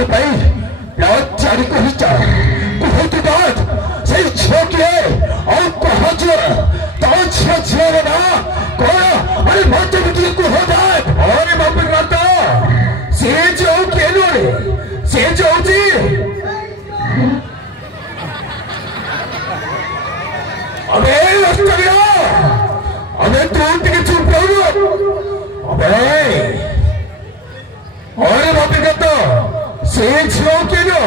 मोर भाई प्लॉट जारी को ही चाह बहुत बात सही छोके और पहुंच तो छे ना कोया अरे मत बिटी को हो जाए अरे बाप रे तो से जो केनो रे से जो जी अबे लस्तरिया अबे तू टिके चुप रहो अबे अरे बाप रे तो से जो केनो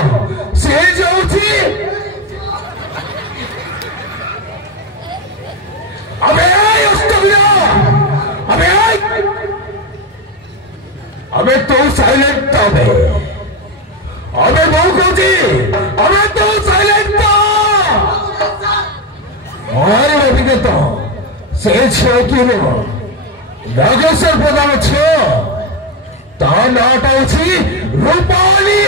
से जो जी अबे लस्तरिया अबे तू साइलेंट अबे अबे वो जी अबे तू साइलेंट अरे अभी तो से छो कि नागेश्वर प्रधान छो ता नाट अच्छी रूपाली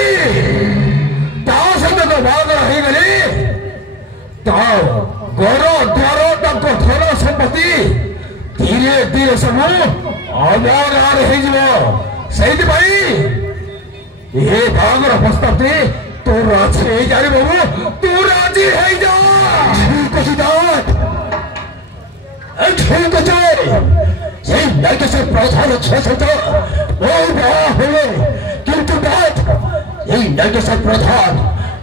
ता सहित तो भाग रही गली ता घर द्वार तक धन संपत्ति धीरे धीरे सब अमर सही भाई ये भागर प्रस्ताव तो राजी है जा रे बाबू तू राजी है जा ठीक है यही नागेश्वर प्रधान हुए किंतु बात यही नागेश्वर प्रधान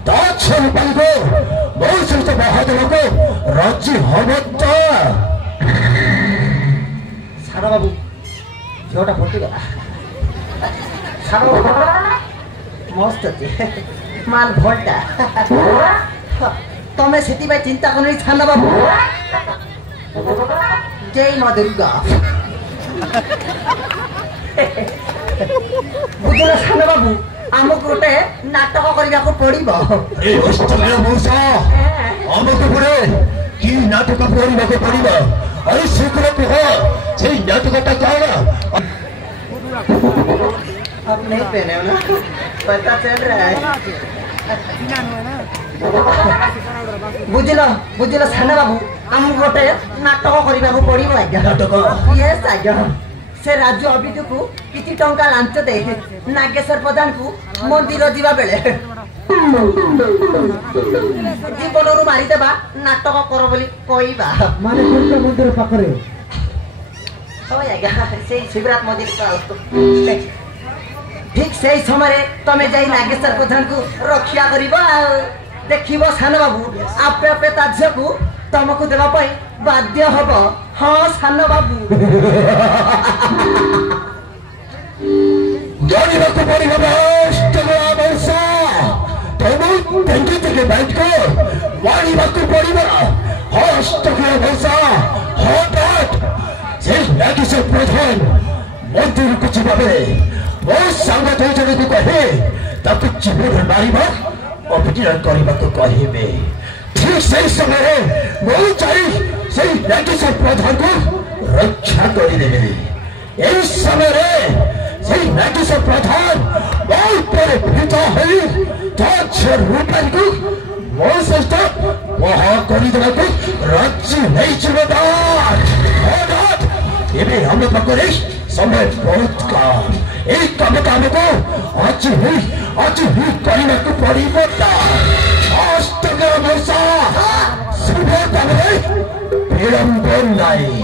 दाक्षर को बहुत से बहादुर को राजी हम सारा बाबू झोटा फुटगला सारा मस्त अच्छे माल भट्टा तमें से चिंता कर छाना बाबू जय माँ दुर्गा बुझल छाना बाबू आमको गोटे नाटक करने को पड़ो आमको पड़े कि नाटक करने को पड़ो अरे शीघ्र कह से नाटकटा कौन अब नहीं पहने हो ना पता चल रहा है बुझल साना बाबू आम गोटे नाटक करने को पड़ो आज्ञा नाटक यस आज्ञा से राज्य अभिजू को किसी टंका लांच दे नागेश्वर प्रधान को मंदिर जीवा बेले जीवन रू मारिदेबा नाटक कर बोली कहबा माने मंदिर पाखरे से शिवरात मंदिर ठीक से समय तमें जाई नागेश्वर प्रधान को रक्षा कर देखिब सान बाबू आपे आपे ता झील को तुमको देवाई बाध्य हम हाँ सान बाबू प्रधान मंदिर को जीवे बहुत सांगत को कहे ताकि जीवन मार अभिनय करने को कहे ठीक सही समय बहुत चाहिए सही नागेश्वर प्रधान को रक्षा करदे समय सही नागेश्वर प्रधान बहुत बड़े पिता है रूपाल को बहुत सहित वहाँ करदे राज्य नहीं चुनाव हम पाखे समय बहुत काम एक काम को आज ही करने को पड़ो विलंब नहीं।